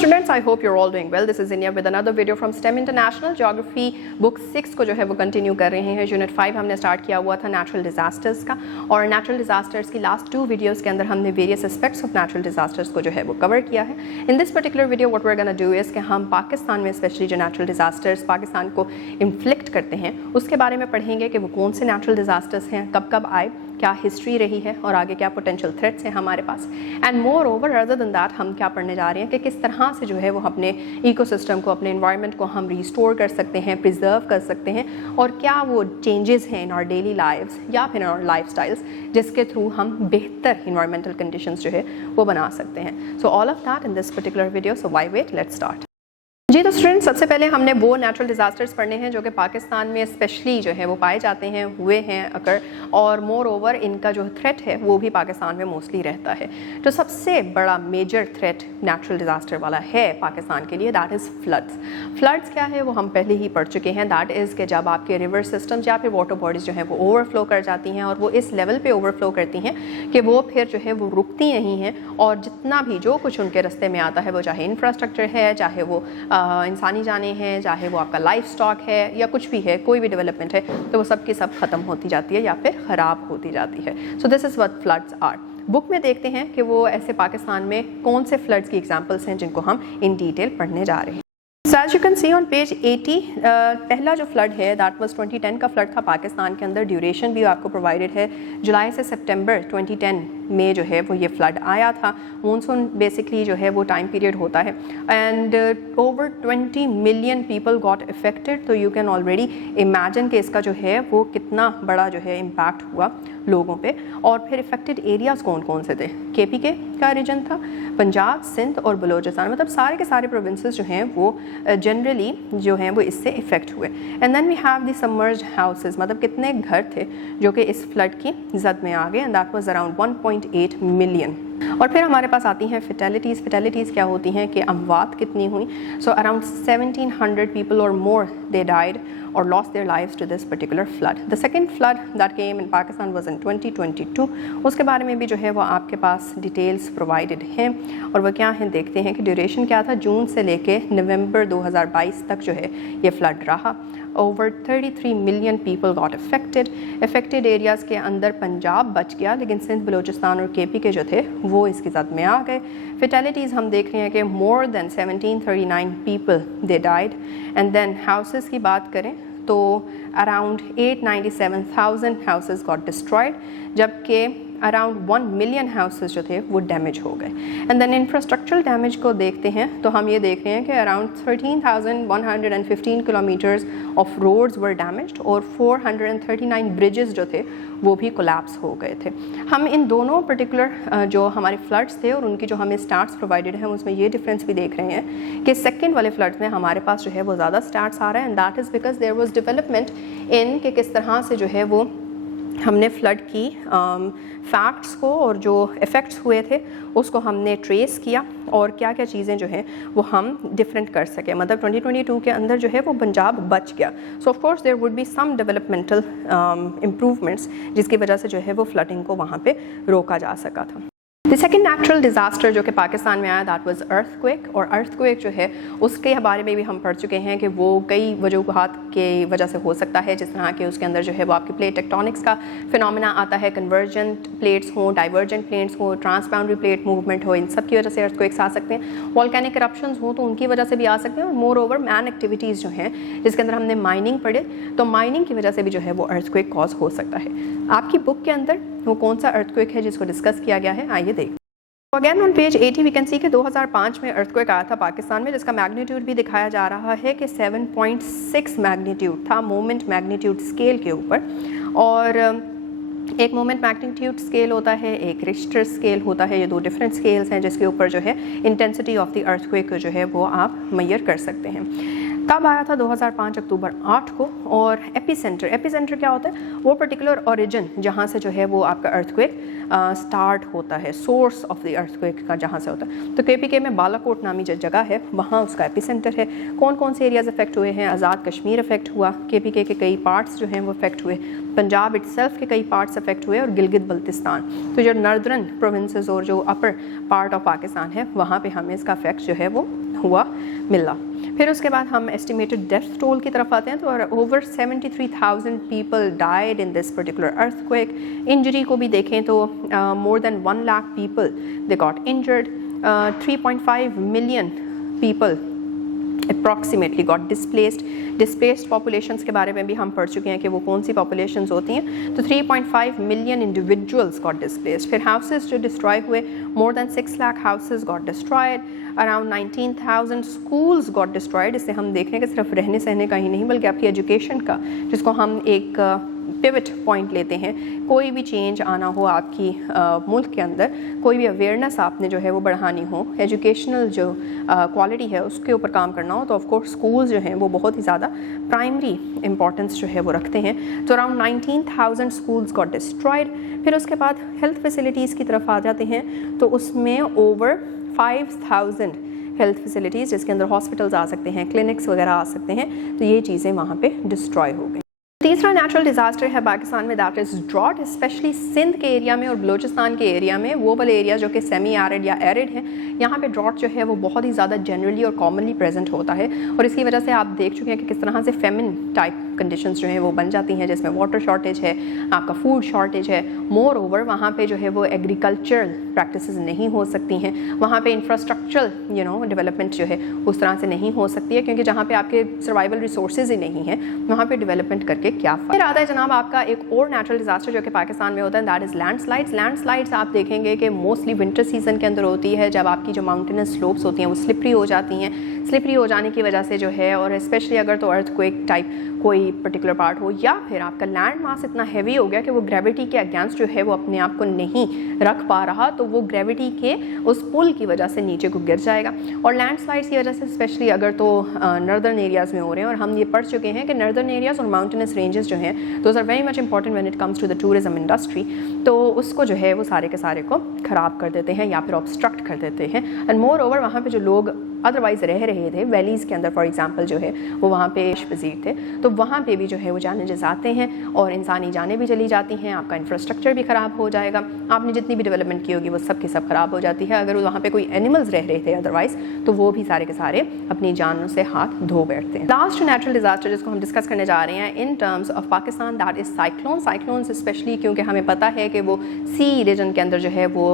students, I hope you're all doing well. This is Inya with another video from STEM International. Geography book 6 को जो है वो continue कर रहे हैं. यूनिट 5 हमने स्टार्ट किया हुआ था नेचुरल डिजास्टर्स का, और नेचुरल डिजास्टर्स की लास्ट 2 वीडियोस के अंदर हमने various aspects of natural disasters को जो है वो कवर किया है. In this particular video what we are gonna do is कि हम पाकिस्तान में स्पेशली जो नेचुरल डिजास्टर्स पाकिस्तान को इन्फ्लिक्ट करते हैं उसके बारे में पढ़ेंगे कि वो कौन से नेचुरल डिजास्टर्स हैं, कब कब आए, क्या हिस्ट्री रही है और आगे क्या पोटेंशियल थ्रेट्स हैं हमारे पास. And moreover other than that हम क्या पढ़ने जा रहे हैं कि किस तरह से जो है वो अपने इकोसिस्टम को, अपने एनवायरनमेंट को हम रिस्टोर कर सकते हैं, प्रिजर्व कर सकते हैं, और क्या वो चेंजेस हैं इन आवर डेली लाइव्स या फिर इन आवर लाइफस्टाइल्स जिसके थ्रू हम बेहतर इन्वायरमेंटल कंडीशंस जो है वो बना सकते हैं. So all of that in this particular video. So why wait, let's start. जी तो स्टूडेंट्स, सबसे पहले हमने वो नेचुरल डिज़ास्टर्स पढ़ने हैं जो कि पाकिस्तान में स्पेशली जो है वो पाए जाते हैं, हुए हैं अकर, और मोर ओवर इनका जो थ्रेट है वो भी पाकिस्तान में मोस्टली रहता है. तो सबसे बड़ा मेजर थ्रेट नेचुरल डिज़ास्टर वाला है पाकिस्तान के लिए, दैट इज़ फ्लड्स. फ्लड्स क्या है वो हम पहले ही पढ़ चुके हैं. दैट इज़ कि जब आपके रिवर सिस्टम्स या फिर वाटर बॉडीज़ जो है वो ओवरफ्लो कर जाती हैं, और वो इस लेवल पे ओवरफ्लो करती हैं कि वो फिर जो है वो रुकती नहीं हैं, और जितना भी जो कुछ उनके रास्ते में आता है वो चाहे इंफ्रास्ट्रक्चर है, चाहे वो इंसानी जाने हैं, चाहे वो आपका लाइफ स्टॉक है या कुछ भी है, कोई भी डेवलपमेंट है, तो वो सब की सब ख़त्म होती जाती है या फिर ख़राब होती जाती है. So this is what floods are. Book में देखते हैं कि वो ऐसे पाकिस्तान में कौन से फ्लड्स की एग्जांपल्स हैं जिनको हम इन डिटेल पढ़ने जा रहे हैं. So as you can see on page 80, पहला जो फ्लड है दैट वाज 2010 का फ्लड था पाकिस्तान के अंदर. ड्यूरेशन भी आपको प्रोवाइडेड है. जुलाई से सितंबर 2010 में जो है वो ये फ्लड आया था. मानसून बेसिकली जो है वो टाइम पीरियड होता है, and over 20 million people got affected. तो यू कैन ऑलरेडी इमेजिन कि इसका जो है वो कितना बड़ा जो है इम्पैक्ट हुआ लोगों पे. और फिर इफेक्टेड एरियाज़ कौन कौन से थे? KPK का रीजन था, पंजाब, सिंध और बलूचिस्तान, मतलब सारे के सारे प्रोविंसेस जो हैं वो जनरली जो हैं वो इससे इफ़ेक्ट हुए. And then we have the submerged houses, मतलब कितने घर थे जो कि इस फ्लड की जद में आ गए, and that was around 1.8 million. और फिर हमारे पास आती हैं फेटेलिटीज़. फेटेलिटीज़ क्या होती हैं कि अमवात कितनी हुई. सो अराउंड 1700 पीपल और more they died or lost their lives to this particular flood. The second flood that came in Pakistan was in 2022. उसके बारे में भी जो है वो आपके पास डिटेल्स प्रोवाइडेड हैं, और वो क्या हैं देखते हैं कि ड्यूरेशन क्या था. जून से लेके नवंबर 2022 तक जो है ये फ्लड रहा. Over 33 million people got affected. Affected areas के अंदर पंजाब बच गया, लेकिन सिंध, बलूचिस्तान और KPK जो थे वो इसकी जद में आ गए. फेटेलिटीज़ हम देख रहे हैं कि more than 1739 people they died. And then houses की बात करें तो अराउंड 897,000 हाउसेस गॉट डिस्ट्रॉयड, जबकि अराउंड 1 मिलियन हाउसेस जो थे वो डैमेज हो गए. एंड देन इंफ्रास्ट्रक्चरल डैमेज को देखते हैं तो हम ये देख रहे हैं कि around 13,115 kilometres of roads were damaged, और 439 ब्रिजेस जो थे वो भी कोलैप्स हो गए थे. हम इन दोनों पर्टिकुलर जो हमारे फ्लड्स थे और उनकी जो हमें स्टार्ट्स प्रोवाइडेड हैं उसमें ये डिफरेंस भी देख रहे हैं कि सेकेंड वाले फ्लड्स में हमारे पास जो है वो ज़्यादा स्टार्ट्स आ रहा है, and that is because there was development in कि किस तरह से जो है वो हमने फ्लड की फैक्ट्स को और जो इफ़ेक्ट्स हुए थे उसको हमने ट्रेस किया, और क्या क्या चीज़ें जो हैं वो हम डिफरेंट कर सकें. मतलब 2022 के अंदर जो है वो पंजाब बच गया. So of course there would be some developmental improvements जिसकी वजह से जो है वो फ्लडिंग को वहाँ पे रोका जा सका था. द सेकेंड नेचुरल डिज़ास्टर जो कि पाकिस्तान में आया दैट वाज अर्थक्वेक. और अर्थक्वेक जो है उसके बारे में भी हम पढ़ चुके हैं कि वो कई वजूहात के वजह से हो सकता है, जिस तरह के उसके अंदर जो है वो आपकी प्लेट टेक्टोनिक्स का फिनोमेना आता है, कन्वर्जेंट प्लेट्स हों, डाइवर्जेंट प्लेट्स हों, ट्रांसबाउंड्री प्लेट मूवमेंट हो, इन सब की वजह से अर्थक्वेक्स आ सकते हैं. वॉल्केनिक करप्शंस हों तो उनकी वजह से भी आ सकते हैं, और मोर ओवर मैन एक्टिविटीज़ जो हैं जिसके अंदर हमने माइनिंग पढ़े, तो माइनिंग की वजह से भी जो है वो अर्थक्वेक कॉज हो सकता है. आपकी बुक के अंदर वो कौन सा अर्थक्वेक है जिसको डिस्कस किया गया है, आइए देख. Again on page 80 we can see कि 2005 में अर्थक्वेक आया था पाकिस्तान में, जिसका मैग्नीट्यूड भी दिखाया जा रहा है कि 7.6 मैग्नीट्यूड था मोमेंट मैग्नीट्यूड स्केल के ऊपर. और एक मोमेंट मैग्नीट्यूड स्केल होता है, एक रिक्टर स्केल होता है. ये 2 डिफरेंट स्केल्स हैं जिसके ऊपर जो है इंटेंसिटी ऑफ द अर्थक्वेक जो है वो आप मेजर कर सकते हैं. कब आया था? 2005 अक्टूबर 8 को. और एपिसेंटर क्या होता है? वो पर्टिकुलर ओरिजिन जहाँ से जो है वो आपका अर्थक्वेक स्टार्ट होता है, सोर्स ऑफ द अर्थक्वेक का जहाँ से होता है. तो KPK में बालाकोट नामी जो जगह है वहाँ उसका एपिसेंटर है. कौन कौन से एरियाज़ इफेक्ट हुए हैं? आज़ाद कश्मीर इफेक्ट हुआ, KPK के कई पार्ट्स जो हैं वो इफेक्ट हुए, पंजाब इटसेल्फ के कई पार्ट्स अफेक्ट हुए और गिलगित बल्तिस्तान, तो जो नॉर्दर्न प्रोविंसेस और जो अपर पार्ट ऑफ पाकिस्तान है वहाँ पे हमें इसका इफेक्ट जो है वो हुआ मिला। फिर उसके बाद हम एस्टिमेटेड डेथ टोल की तरफ आते हैं, तो over 73,000 people died in this particular earthquake. Injury को भी देखें तो more than 1 lakh people they got injured, 3.5 million people approximately got displaced populations के बारे में भी हम पढ़ चुके हैं कि वो कौन सी पॉपुलेशंस होती हैं। तो 3.5 मिलियन इंडिविजुअल्स गॉट डिस्प्लेस्ड। फिर हाउसेस जो डिस्ट्रॉय हुए, more than 6 lakh houses got destroyed, around 19,000 schools got destroyed. इससे हम देख रहे हैं कि सिर्फ रहने सहने का ही नहीं बल्कि आपकी एजुकेशन का, जिसको हम एक पिवट पॉइंट लेते हैं, कोई भी चेंज आना हो आपकी मुल्क के अंदर, कोई भी अवेयरनेस आपने जो है वो बढ़ानी हो, एजुकेशनल जो क्वालिटी है उसके ऊपर काम करना हो, तो ऑफ कोर्स स्कूल्स जो हैं वो बहुत ही ज़्यादा प्राइमरी इंपॉर्टेंस जो है वो रखते हैं। तो अराउंड 19,000 स्कूल्स गॉट डिस्ट्रॉयड। फिर उसके बाद हेल्थ फैसिलिटीज़ की तरफ आ जाते हैं, तो उसमें ओवर 5,000 हेल्थ फैसिलिटीज़, जिसके अंदर हॉस्पिटल्स आ सकते हैं, क्लिनिक्स वगैरह आ सकते हैं, तो ये चीज़ें वहाँ पे डिस्ट्रॉय हो गई। तीसरा नेचुरल डिज़ास्टर है पाकिस्तान में, that is drought, especially Sindh के एरिया में और बलूचिस्तान के एरिया में, वो वाले एरिया जो कि सेमी एरिड या एरिड हैं, यहाँ पे ड्रॉट जो है वो बहुत ही ज़्यादा जनरली और कॉमनली प्रेजेंट होता है। और इसकी वजह से आप देख चुके हैं कि किस तरह से फेमिन टाइप कंडीशंस जो हैं वो बन जाती हैं, जिसमें वाटर शॉर्टेज है, आपका फूड शॉर्टेज है। मोर ओवर वहाँ पे जो है वो एग्रीकल्चरल प्रैक्टिसेस नहीं हो सकती हैं, वहाँ पे इंफ्रास्ट्रक्चरल डेवलपमेंट जो है उस तरह से नहीं हो सकती है, क्योंकि जहाँ पे आपके सर्वाइवल रिसोर्सेज ही नहीं हैं वहाँ पे डेवलपमेंट करके क्या फिर आता है जनाब आपका एक और नेचुरल डिजास्टर जो कि पाकिस्तान में होता है, दैट इज़ लैंडस्लाइड्स। लैंडस्लाइड्स आप देखेंगे कि मोस्टली विंटर सीजन के अंदर होती है, जब आपकी जो माउंटेनस स्लोप्स होती हैं वो स्लिपरी हो जाती हैं। स्लिपरी हो जाने की वजह से जो है, और स्पेशली अगर तो अर्थक्वेक टाइप कोई पर्टिकुलर पार्ट हो, या फिर आपका लैंड मास इतना हैवी हो गया कि वो ग्रेविटी के अगेंस्ट जो है वो अपने आप को नहीं रख पा रहा, तो वो ग्रेविटी के उस पुल की वजह से नीचे को गिर जाएगा। और लैंडस्लाइड्स की वजह से स्पेशली अगर तो नॉर्दर्न एरियाज़ में हो रहे हैं, और हम ये पढ़ चुके हैं कि नॉर्दर्न एरियाज़ और माउंटेनस रेंजेस जो हैं those are very much important when it comes to the tourism industry, तो उसको जो है वो सारे के सारे को ख़राब कर देते हैं या फिर ऑब्स्ट्रक्ट कर देते हैं। एंड मोर ओवर वहाँ पे जो लोग अदरवाइज़ रह रहे थे वैलीज़ के अंदर, फॉर एग्जांपल जो है वो वहाँ पे पजीर थे, तो वहाँ पे भी जो है वो चैलेंजेस आते हैं और इंसानी जानें भी चली जाती हैं, आपका इंफ्रास्ट्रक्चर भी ख़राब हो जाएगा, आपने जितनी भी डेवलपमेंट की होगी वो सब की सब ख़राब हो जाती है। अगर वहाँ पे कोई एनिमल्स रह रहे थे अदरवाइज़, तो वो भी सारे के सारे अपनी जानों से हाथ धो बैठते हैं। लास्ट नेचुरल डिजास्टर जिसको हम डिस्कस करने जा रहे हैं in terms of Pakistan, that is cyclone. Cyclones specially क्योंकि हमें पता है कि वो सी रीजन के अंदर जो है वो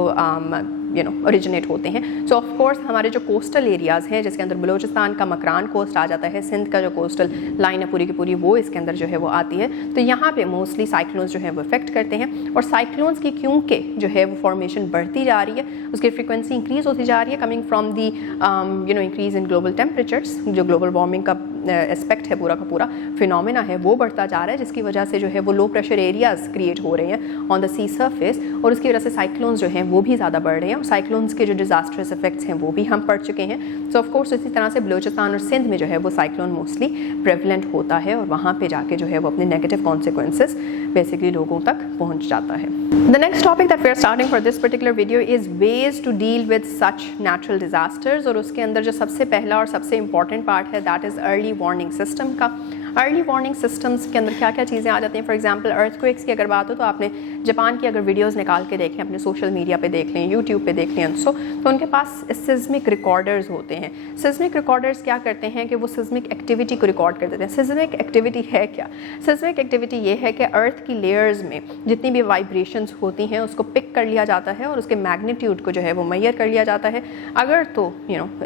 ओरिजिनेट होते हैं। सो ऑफ कोर्स हमारे जो कोस्टल एरियाज़ हैं, जिसके अंदर बलूचिस्तान का मकरान कोस्ट आ जाता है, सिंध का जो कोस्टल लाइन है पूरी की पूरी वो इसके अंदर जो है वो आती है, तो यहाँ पे मोस्टली साइक्लोन्स जो है वो इफेक्ट करते हैं। और साइक्लोन्स की क्योंकि जो है वो फॉर्मेशन बढ़ती जा रही है, उसकी फ्रीक्वेंसी इंक्रीज़ होती जा रही है, coming from the increase in global temperatures, जो ग्लोबल वार्मिंग का एस्पेक्ट है पूरा का पूरा फिनोमेना है वो बढ़ता जा रहा है, जिसकी वजह से जो है वो लो प्रेशर एरियाज़ क्रिएट हो रहे हैं ऑन द सी सरफेस, और उसकी वजह से साइक्लोन्स जो हैं वो भी ज़्यादा बढ़ रहे हैं। और साइक्लोन्स के जो डिजास्टर्स इफेक्ट्स हैं वो भी हम पढ़ चुके हैं। सो ऑफ कोर्स इसी तरह से बलूचिस्तान और सिंध में जो है वो साइक्लोन मोस्टली प्रेवलेंट होता है, और वहाँ पे जाके जो है वो अपने नेगेटिव कॉन्सिक्वेंसेस बेसिकली लोगों तक पहुँच जाता है। The next topic that we are starting for this particular video is ways to deal with such natural disasters, और उसके अंदर जो सबसे पहला और सबसे इंपॉर्टेंट पार्ट है that is early warning system का। अर्ली वार्निंग सिस्टम्स के अंदर क्या क्या चीज़ें आ जाती हैं। फॉर एग्जांपल अर्थक्वेक्स की अगर बात हो तो आपने जापान की अगर वीडियोस निकाल के देखें, अपने सोशल मीडिया पे देख लें, यूट्यूब पे देख लें, तो उनके पास सिस्मिक रिकॉर्डर्स होते हैं। सिस्मिक रिकॉर्डर्स क्या करते हैं कि वो सिस्मिक एक्टिविटी को रिकॉर्ड कर देते हैं। सिस्मिक एक्टिविटी है क्या? सिस्मिक एक्टिविटी ये है कि अर्थ की लेयर्स में जितनी भी वाइब्रेशंस होती हैं उसको पिक कर लिया जाता है और उसके मैग्नीट्यूड को जो है वो मेजर कर लिया जाता है। अगर तो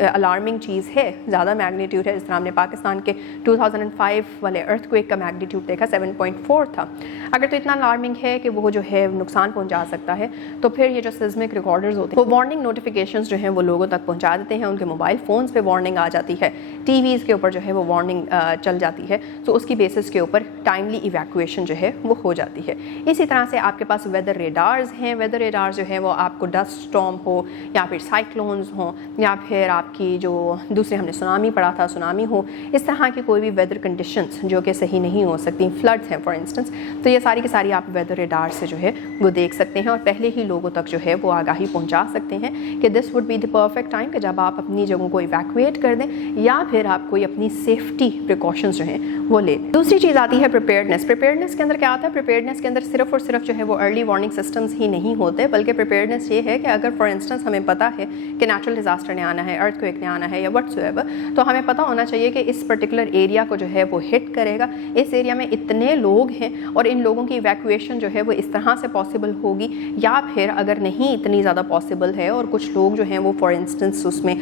अलार्मिंग चीज़ है, ज़्यादा मैग्नीट्यूड है, जिस तरह हमने पाकिस्तान के 2005 वाले अर्थक्वेक का मैग्नीट्यूड देखा 7.4 था, अगर तो इतना अलार्मिंग है कि वो जो है नुकसान पहुंचा सकता है, तो फिर ये जो सिस्मिक रिकॉर्डर्स होते हैं वो वार्निंग नोटिफिकेशंस जो हैं वो लोगों तक पहुंचा देते हैं। उनके मोबाइल फ़ोन्स पे वार्निंग आ जाती है, टीवीज़ के ऊपर जो है वो वार्निंग चल जाती है, तो उसकी बेसिस के ऊपर टाइमली इवैक्यूएशन जो है वो हो जाती है। इसी तरह से आपके पास वेदर रेडार्स हैं। वेदर रेडार्स जो है वो आपको डस्ट स्टॉर्म हो या फिर साइक्लोन्स हो या फिर आपकी जो दूसरे हमने सुनामी पढ़ा था सुनामी हो, इस तरह की कोई भी वेदर कंडीशन कंडीशंस जो कि सही नहीं हो सकती, फ्लड्स हैं फॉर इंस्टेंस, तो ये सारी की सारी आप वेदर रेडार से जो है वो देख सकते हैं और पहले ही लोगों तक जो है वो आगाही पहुंचा सकते हैं कि this would be the perfect time कि जब आप अपनी जगहों को इवैक्यूएट कर दें या फिर आप कोई अपनी सेफ्टी प्रिकॉशंस जो हैं वो ले लें। दूसरी चीज़ आती है प्रिपेयर्डनेस। प्रिपेयर्डनेस के अंदर क्या आता है? प्रिपेयर्डनेस के अंदर सिर्फ और सिर्फ जो है वो अर्ली वार्निंग सिस्टम्स ही नहीं होते, बल्कि प्रिपेयर्डनेस ये है कि अगर फॉर इंस्टेंस हमें पता है कि नेचुरल डिजास्टर ने आना है, अर्थक्वेक ने आना है या व्हाट्सएवर, तो हमें पता होना चाहिए कि इस पर्टिकुलर एरिया को जो है वो हिट करेगा, इस एरिया में इतने लोग हैं और इन लोगों की इवैक्यूएशन जो है वो इस तरह से पॉसिबल होगी, या फिर अगर नहीं इतनी ज़्यादा पॉसिबल है और कुछ लोग जो हैं वो फॉर इंस्टेंस उसमें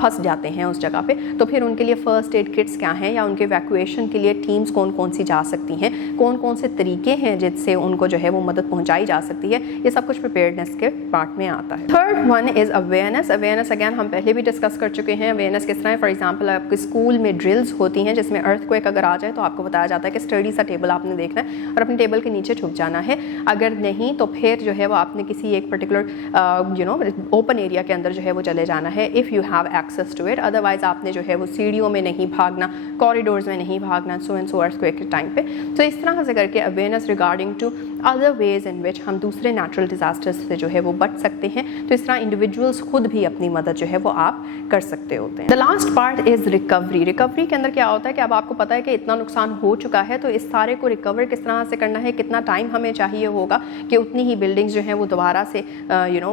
फंस जाते हैं उस जगह पे, तो फिर उनके लिए फ़र्स्ट एड किट्स क्या हैं या उनके इवैक्यूएशन के लिए टीम्स कौन कौन सी जा सकती हैं, कौन कौन से तरीके हैं जिससे उनको जो है वो मदद पहुंचाई जा सकती है, ये सब कुछ प्रिपेयर्डनेस के पार्ट में आता है। Third one is awareness. Awareness again हम पहले भी डिस्कस कर चुके हैं। अवेयरनेस किस तरह है? फॉर एग्जाम्पल आपके स्कूल में ड्रिल्स होती हैं जिसमें अर्थक्वेक अगर आ जाए तो आपको बताया जाता है कि स्टडी सा टेबल आपने देखना है और अपने टेबल के नीचे छुप जाना है, अगर नहीं तो फिर जो है वो आपने किसी एक पर्टिकुलर ओपन एरिया के अंदर जो है वो चले जाना है if you have access to it. Otherwise आपने जो है वो सीढ़ियों में नहीं भागना, कॉरिडोर्स में नहीं भागना सो एंड सो अर्थक्वेक के टाइम पे। तो इस तरह से करके awareness regarding to other ways in which हम दूसरे नेचुरल डिजास्टर्स से जो है वो बच सकते हैं। तो इस तरह इंडिविजुअल्स खुद भी अपनी मदद जो है वो आप कर सकते होते हैं। The last part is recovery. Recovery के अंदर क्या होता है कि अब आपको पता है कि इतना नुकसान हो चुका है, तो इस सारे को रिकवर किस तरह से करना है, कितना टाइम हमें चाहिए होगा कि उतनी ही बिल्डिंग्स जो हैं वो दोबारा से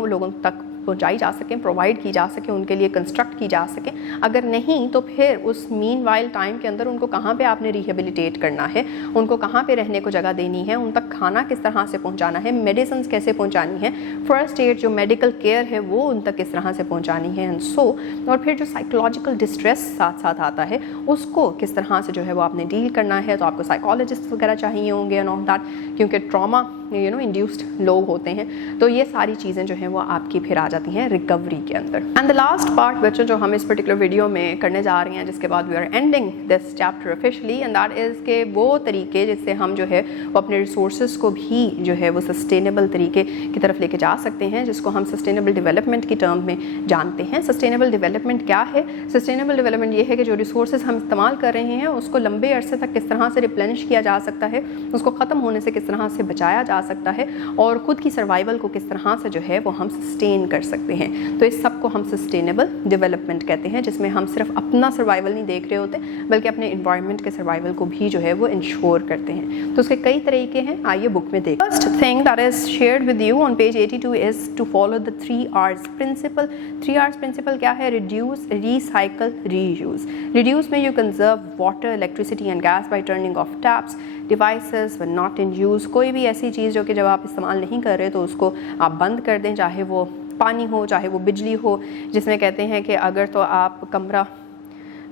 लोगों तक पहुंचाई जा सकें, प्रोवाइड की जा सके, उनके लिए कंस्ट्रक्ट की जा सके। अगर नहीं तो फिर उस मीन वाइल टाइम के अंदर उनको कहाँ पे आपने रिहेबिलिटेट करना है, उनको कहाँ पे रहने को जगह देनी है, उन तक खाना किस तरह से पहुंचाना है, मेडिसिन कैसे पहुंचानी है, फर्स्ट एड जो मेडिकल केयर है वो उन तक किस तरह से पहुंचानी है एंड सो। और फिर जो साइकोलॉजिकल डिस्ट्रेस साथ साथ आता है उसको किस तरह से जो है वो आपने डील करना है। तो आपको साइकोलॉजिस्ट वगैरह चाहिए होंगे एंड ऑल दैट, क्योंकि ट्रॉमा इंड्यूस्ड लोग होते हैं। तो ये सारी चीज़ें जो हैं वो आपकी फिर आ जाती हैं रिकवरी के अंदर। एंड द लास्ट पार्ट बच्चों जो हम इस पर्टिकुलर वीडियो में करने जा रहे हैं, जिसके बाद we are ending this chapter officially, and that is के वो तरीके जिससे हम जो है वो अपने रिसोर्सेज को भी जो है वो सस्टेनेबल तरीके की तरफ लेके जा सकते हैं, जिसको हम सस्टेनेबल डेवलपमेंट की टर्म में जानते हैं। सस्टेनेबल डेवलपमेंट क्या है? सस्टेनेबल डेवलपमेंट ये है कि जो रिसोर्सेज हम इस्तेमाल कर रहे हैं उसको लंबे अरसे तक किस तरह से रिप्लेनिश किया जा सकता है, उसको ख़त्म होने से किस तरह से बचाया जा सकता है और खुद की सर्वाइवल को किस तरह से जो है वो हम सस्टेन कर सकते हैं। तो इस सब को हम सस्टेनेबल डेवलपमेंट कहते हैं, जिसमें हम सिर्फ अपना सर्वाइवल नहीं देख रहे होते बल्कि अपने एनवायरनमेंट के सर्वाइवल को भी जो है वो इंश्योर करते हैं। तो उसके कई तरीके हैं, आइए बुक में देखें। First thing that is shared with you on page 82 is to follow the 3 R's principle. 3 R's principle क्या है? Reduce, recycle, reuse. रिड्यूस में you conserve water, electricity and gas by turning off taps, devices when not in use. कोई भी ऐसी चीज़ जो कि जब आप इस्तेमाल नहीं कर रहे तो उसको आप बंद कर दें, चाहे वो पानी हो चाहे वो बिजली हो, जिसमें कहते हैं कि अगर तो आप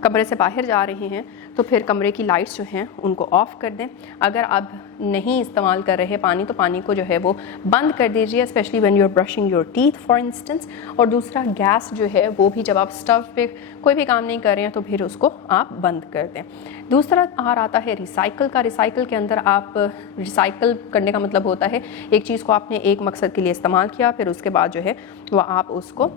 कमरे से बाहर जा रहे हैं तो फिर कमरे की लाइट्स जो हैं उनको ऑफ़ कर दें। अगर आप नहीं इस्तेमाल कर रहे पानी तो पानी को जो है वो बंद कर दीजिए, especially when you are brushing your teeth for instance. और दूसरा गैस जो है वो भी जब आप स्टव पे कोई भी काम नहीं कर रहे हैं तो फिर उसको आप बंद कर दें। दूसरा आर आता है रिसाइकल का। रिसाइकल के अंदर आप रिसाइकल करने का मतलब होता है एक चीज़ को आपने एक मकसद के लिए इस्तेमाल किया, फिर उसके बाद जो है वो आप उसको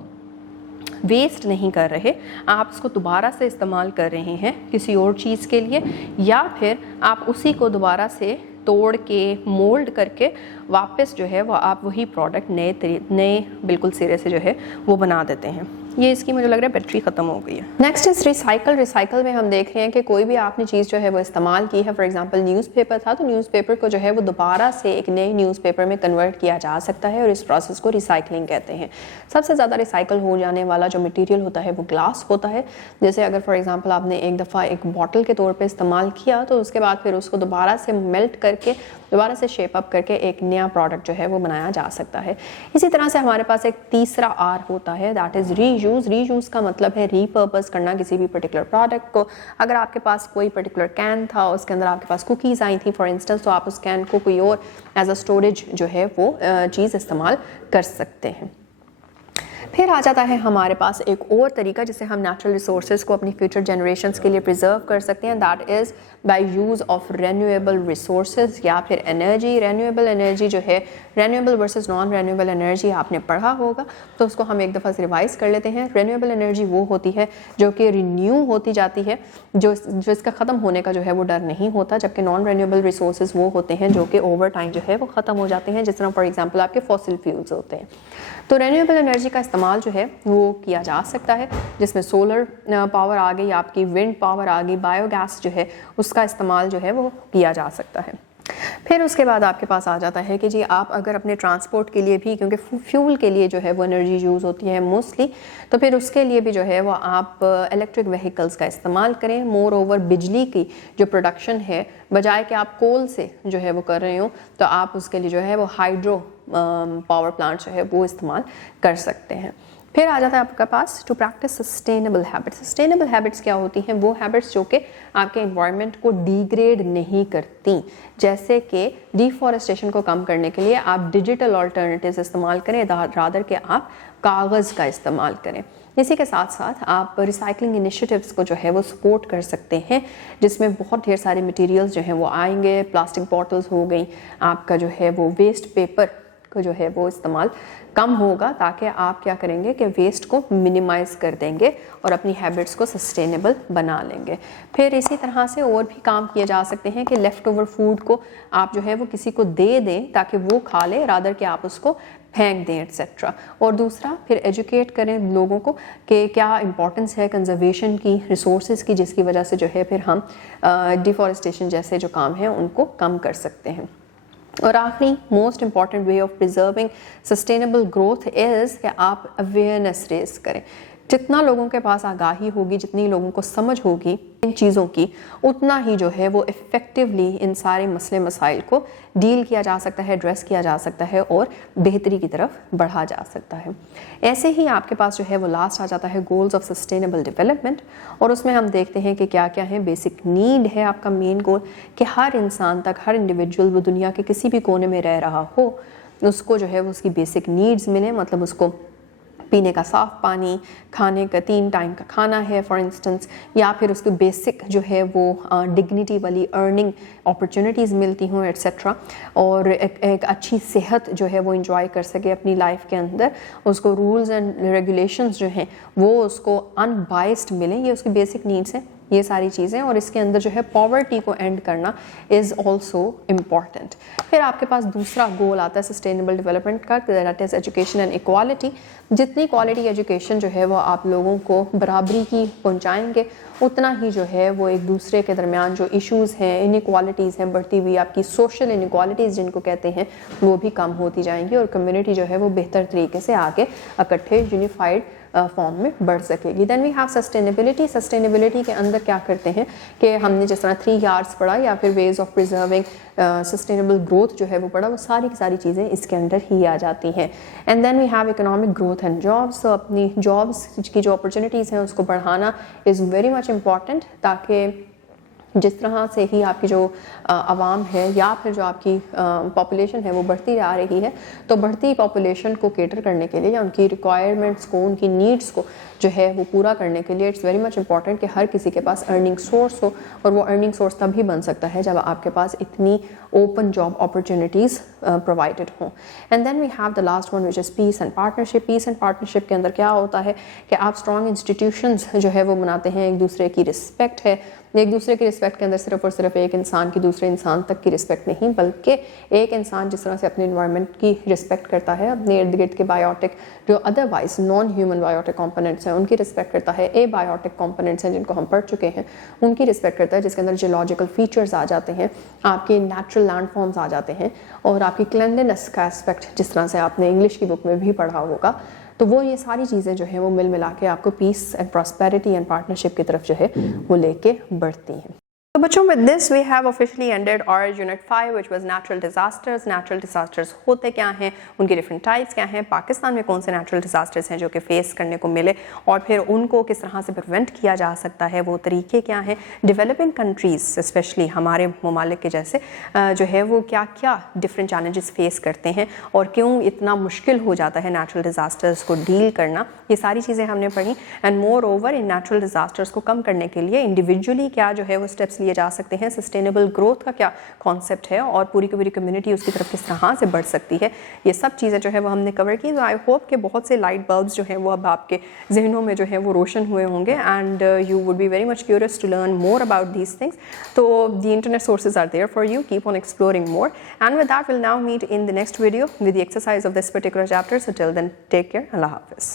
वेस्ट नहीं कर रहे, आप उसको दोबारा से इस्तेमाल कर रहे हैं किसी और चीज़ के लिए, या फिर आप उसी को दोबारा से तोड़ के मोल्ड करके वापस जो है वो आप वही प्रोडक्ट नए बिल्कुल सिरे से जो है वो बना देते हैं। ये इसकी मुझे लग रहा है बैटरी ख़त्म हो गई है। Next is recycle. रिसाइकल में हम देख रहे हैं कि कोई भी आपने चीज़ जो है वो इस्तेमाल की है, फॉर एग्जांपल न्यूज़पेपर था तो न्यूज़पेपर को जो है वो दोबारा से एक नए न्यूज़पेपर में कन्वर्ट किया जा सकता है और इस प्रोसेस को रिसाइकलिंग कहते हैं। सबसे ज़्यादा रिसाइकल हो जाने वाला जो मटीरियल होता है वो ग्लास होता है। जैसे अगर फॉर एग्जाम्पल आपने एक दफ़ा एक बॉटल के तौर पर इस्तेमाल किया तो उसके बाद फिर उसको दोबारा से मेल्ट करके दोबारा से शेप अप करके एक नया प्रोडक्ट जो है वो बनाया जा सकता है। इसी तरह से हमारे पास एक तीसरा आर होता है, दैट इज़ रीयूज़। रीयूज़ का मतलब है रीपर्पस करना किसी भी पर्टिकुलर प्रोडक्ट को। अगर आपके पास कोई पर्टिकुलर कैन था, उसके अंदर आपके पास कुकीज़ आई थी फॉर इंस्टेंस, तो आप उस कैन को कोई और एज अ स्टोरेज जो है वो चीज़ इस्तेमाल कर सकते हैं। پھر آ جاتا ہے ہمارے پاس ایک اور طریقہ جسے ہم نیچرل ریسورسز کو اپنی فیوچر جنریشنز کے لیے پریزرو کر سکتے ہیں، that is by use of renewable resources یا پھر انرجی. رینیویبل انرجی جو ہے، renewable versus non renewable energy آپ نے پڑھا ہوگا، تو اس کو ہم ایک دفعہ سے ریوائز کر لیتے ہیں. رینیویبل انرجی وہ ہوتی ہے جو کہ رینیو ہوتی جاتی ہے، جو اس کا ختم ہونے کا جو ہے وہ ڈر نہیں ہوتا، جبکہ نان رینیویبل ریسورسز وہ ہوتے ہیں جو کہ اوور ٹائم جو ہے وہ ختم ہو جاتے ہیں، جس طرح فار ایگزامپل آپ کے فاسل فیولز ہوتے ہیں. تو رینیویبل انرجی کا استعمال جو ہے وہ کیا جا سکتا ہے، جس میں سولر پاور آ گئی، آپ کی ونڈ پاور آ گئی، بایو گیس جو ہے اس کا استعمال جو ہے وہ کیا جا سکتا ہے. پھر اس کے بعد آپ کے پاس آ جاتا ہے کہ جی آپ اگر اپنے ٹرانسپورٹ کے لیے بھی، کیونکہ فیول کے لیے جو ہے وہ انرجی یوز ہوتی ہے موسٹلی، تو پھر اس کے لیے بھی جو ہے وہ آپ الیکٹرک وہیکلز کا استعمال کریں. مور اوور بجلی کی جو پروڈکشن ہے، بجائے کہ آپ کول سے جو ہے وہ کر رہے ہوں، تو آپ اس کے لیے جو ہے وہ ہائیڈرو پاور پلانٹ جو ہے وہ استعمال کر سکتے ہیں. پھر آ جاتا ہے آپ کے پاس to practice sustainable habits. Sustainable habits کیا ہوتی ہیں؟ وہ ہیبٹس جو کہ آپ کے انوائرمنٹ کو ڈیگریڈ نہیں کرتی، جیسے کہ ڈیفارسٹیشن کو کم کرنے کے لیے آپ ڈیجیٹل آلٹرنیٹیوز استعمال کریں رادر کہ آپ کاغذ کا استعمال کریں. اسی کے ساتھ ساتھ آپ ریسائکلنگ انیشیٹیوز کو جو ہے وہ سپورٹ کر سکتے ہیں، جس میں بہت ڈھیر سارے مٹیریلز جو ہیں وہ آئیں گے. پلاسٹک باٹلز ہو گئیں، آپ کا جو ہے وہ ویسٹ پیپر کو جو ہے وہ استعمال کم ہوگا، تاکہ آپ کیا کریں گے کہ ویسٹ کو منیمائز کر دیں گے اور اپنی ہیبٹس کو سسٹینیبل بنا لیں گے. پھر اسی طرح سے اور بھی کام کیے جا سکتے ہیں کہ لیفٹ اوور فوڈ کو آپ جو ہے وہ کسی کو دے دیں تاکہ وہ کھا لے، رادر کہ آپ اس کو پھینک دیں ایٹسیٹرا. اور دوسرا پھر ایجوکیٹ کریں لوگوں کو کہ کیا امپورٹنس ہے کنزرویشن کی، ریسورسز کی، جس کی وجہ سے جو ہے پھر ہم ڈیفارسٹیشن جیسے جو کام ہیں ان کو کم کر سکتے ہیں. اور آخری most important way of preserving sustainable growth is کہ آپ اویئرنیس ریز کریں. جتنا لوگوں کے پاس آگاہی ہوگی، جتنی لوگوں کو سمجھ ہوگی ان چیزوں کی، اتنا ہی جو ہے وہ افیکٹولی ان سارے مسئلے مسائل کو ڈیل کیا جا سکتا ہے، ایڈریس کیا جا سکتا ہے اور بہتری کی طرف بڑھا جا سکتا ہے. ایسے ہی آپ کے پاس جو ہے وہ لاسٹ آ جاتا ہے گولز آف سسٹینیبل ڈیولپمنٹ، اور اس میں ہم دیکھتے ہیں کہ کیا کیا ہے. بیسک نیڈ ہے آپ کا مین گول کہ ہر انسان تک، ہر انڈیویجول وہ دنیا کے کسی بھی کونے میں رہ رہا ہو، اس کو جو ہے وہ اس کی بیسک نیڈز ملیں. مطلب اس کو پینے کا صاف پانی، کھانے کا 3 ٹائم کا کھانا ہے فار انسٹنس، یا پھر اس کی بیسک جو ہے وہ ڈگنیٹی والی ارننگ اپرچونیٹیز ملتی ہوں ایٹسیٹرا، اور ایک اچھی صحت جو ہے وہ انجوائے کر سکے اپنی لائف کے اندر. اس کو رولز اینڈ ریگولیشنز جو ہیں وہ اس کو ان بائسڈ ملیں. یہ اس کی بیسک نیڈس ہیں یہ ساری چیزیں. اور اس کے اندر جو ہے پاورٹی کو اینڈ کرنا از آلسو امپورٹنٹ. پھر آپ کے پاس دوسرا گول آتا ہے سسٹینیبل ڈیولپمنٹ کا، that is education and equality. جتنی کوالٹی ایجوکیشن جو ہے وہ آپ لوگوں کو برابری کی پہنچائیں گے، اتنا ہی جو ہے وہ ایک دوسرے کے درمیان جو ایشوز ہیں، انیکوالٹیز ہیں بڑھتی ہوئی، آپ کی سوشل انیکوالٹیز جن کو کہتے ہیں، وہ بھی کم ہوتی جائیں گی، اور کمیونٹی جو ہے وہ بہتر طریقے سے آگے اکٹھے یونیفائڈ فارم میں بڑھ سکے گی. دین وی ہیو سسٹینیبلٹی. سسٹینیبلٹی کے اندر کیا کرتے ہیں کہ ہم نے جس طرح 3 یارڈس پڑھا یا پھر ways of preserving sustainable growth جو ہے وہ پڑھا، وہ ساری کی ساری چیزیں اس کے اندر ہی آ جاتی ہیں. And then we have economic growth and jobs. تو اپنی جابس کی جو اپرچونیٹیز ہیں اس کو بڑھانا از ویری مچ امپورٹنٹ، تاکہ جس طرح سے ہی آپ کی جو عوام ہے یا پھر جو آپ کی پاپولیشن ہے وہ بڑھتی آ رہی ہے، تو بڑھتی پاپولیشن کو کیٹر کرنے کے لیے یا ان کی ریکوائرمنٹس کو، ان کی نیڈس کو جو ہے وہ پورا کرنے کے لیے اٹس ویری مچ امپورٹنٹ کہ ہر کسی کے پاس ارننگ سورس ہو. اور وہ ارننگ سورس تب ہی بن سکتا ہے جب آپ کے پاس اتنی اوپن جاب اپرچونیٹیز پرووائڈڈ ہوں. And then we have the last one which is peace and partnership. Peace and partnership کے اندر کیا ہوتا ہے کہ آپ اسٹرانگ انسٹیٹیوشنز جو ہے وہ بناتے ہیں، ایک دوسرے کی رسپیکٹ ہے. ایک دوسرے کی رسپیکٹ کے اندر صرف اور صرف ایک انسان کی دوسرے انسان تک کی رسپیکٹ نہیں، بلکہ ایک انسان جس طرح سے اپنے انوائرمنٹ کی رسپیکٹ کرتا ہے، اپنے ارد گرد کے بایوٹک جو otherwise non human biotic components ہیں ان کی رسپیکٹ کرتا ہے، اے بایوٹک کمپوننٹس ہیں جن کو ہم پڑھ چکے ہیں ان کی رسپیکٹ کرتا ہے، جس کے اندر جیولوجیکل فیچرز آ جاتے ہیں، آپ کے نیچرل لینڈ فارمز آ جاتے ہیں، اور آپ کی کلینلینس کا اسپیکٹ جس طرح سے آپ نے انگلش کی بک میں بھی پڑھا ہوگا. تو وہ یہ ساری چیزیں جو ہیں وہ مل ملا کے آپ کو پیس اینڈ پراسپیرٹی اینڈ پارٹنرشپ کی طرف جو ہے وہ لے کے بڑھتی ہیں. तो बच्चों with this we have officially ended our unit 5 which was natural disasters. Natural disasters होते क्या हैं, उनके different types क्या हैं, पाकिस्तान में कौन से natural disasters हैं जो कि फेस करने को मिले और फिर उनको किस तरह से प्रिवेंट किया जा सकता है, वो तरीके क्या हैं, डेवलपिंग कंट्रीज़ स्पेशली हमारे ममालिक के जैसे जो है वो क्या क्या डिफरेंट चैलेंजेस फेस करते हैं और क्यों इतना मुश्किल हो जाता है नेचुरल डिज़ास्टर्स को डील करना, ये सारी चीज़ें हमने पढ़ी। And more over in natural disasters को कम करने के लिए इंडिविजुअली क्या जो है वो स्टेप्स लिए जा सकते हैं, सस्टेनेबल ग्रोथ का क्या कॉन्सेप्ट है और पूरी की पूरी कम्युनिटी उसकी तरफ किस तरह से बढ़ सकती है, ये सब चीज़ें जो है वो हमने कवर की। तो आई होप कि बहुत से लाइट बल्ब्स जो हैं वो अब आपके जहनों में जो है वो रोशन हुए होंगे and you would be very much curious to learn more about these things. So the internet sources are there for you. Keep on exploring more. And with that, we'll now meet in the next video with the exercise of this particular chapter. So till then, take care. Allah Hafiz.